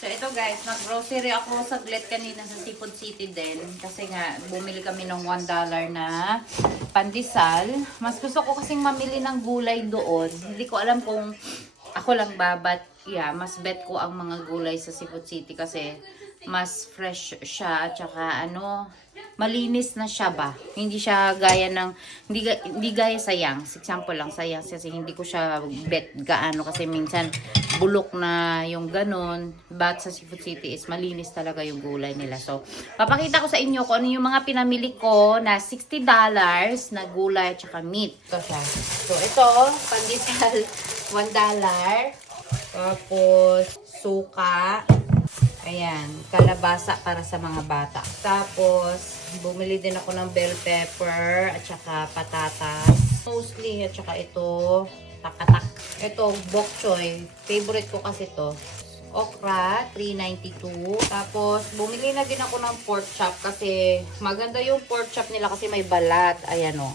So, ito guys, nag-grocery ako saglit kanina sa Seafood City din. Kasi nga, bumili kami ng $1 na pandesal. Mas gusto ko kasing mamili ng gulay doon. Hindi ko alam kung ako lang ba, but yeah, mas bet ko ang mga gulay sa Seafood City kasi mas fresh siya at saka ano, malinis na siya ba. Hindi siya gaya ng, hindi gaya sa Yangs. Example lang sa Yangs kasi hindi ko siya bet gaano kasi minsan bulok na yung ganun. But sa Seafood City is malinis talaga yung gulay nila. So, papakita ko sa inyo kung ano yung mga pinamili ko na $60 na gulay at saka meat. Ito siya. So, ito, pandesal, $1. Tapos, suka. Ayan, kalabasa para sa mga bata. Tapos, bumili din ako ng bell pepper at saka patatas. Mostly, at saka ito, takatak. Ito, bok choy. Favorite ko kasi to. Okra, $3.92. Tapos, bumili na din ako ng pork chop kasi maganda yung pork chop nila kasi may balat. Ayan o,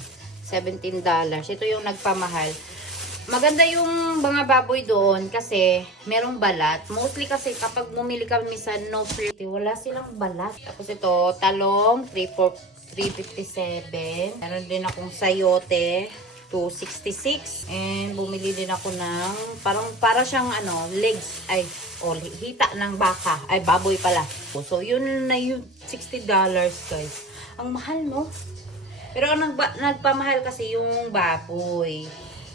$17. Ito yung nagpamahal. Maganda yung mga baboy doon kasi merong balat. Mostly kasi kapag bumili kami sa no free, wala silang balat. Tapos ito, talong, $3.57. Meron din akong sayote, $2.66. And bumili din ako ng para siyang ano, legs, hita ng baka. Ay, baboy pala. So, yun na yung $60 guys. Ang mahal, no? Pero ang nagpamahal kasi yung baboy.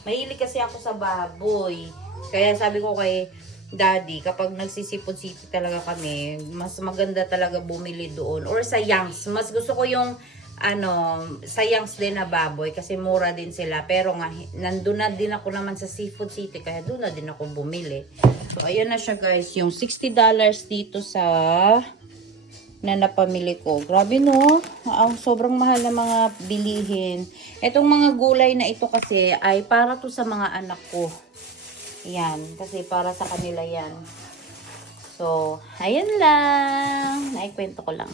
Mahilig kasi ako sa baboy. Kaya sabi ko kay Daddy, kapag nagsisipon city talaga kami, mas maganda talaga bumili doon. Or sa Yangs. Mas gusto ko yung sa Yangs din na baboy kasi mura din sila. Pero nga, nandun na din ako naman sa Seafood City. Kaya doon na din ako bumili. So, ayan na siya guys. Yung $60 dito sa na napamili ko. Grabe no? Sobrang mahal na mga bilihin. Etong mga gulay na ito kasi ay para to sa mga anak ko. Yan. Kasi para sa kanila yan. So, ayan lang. Naikwento ko lang.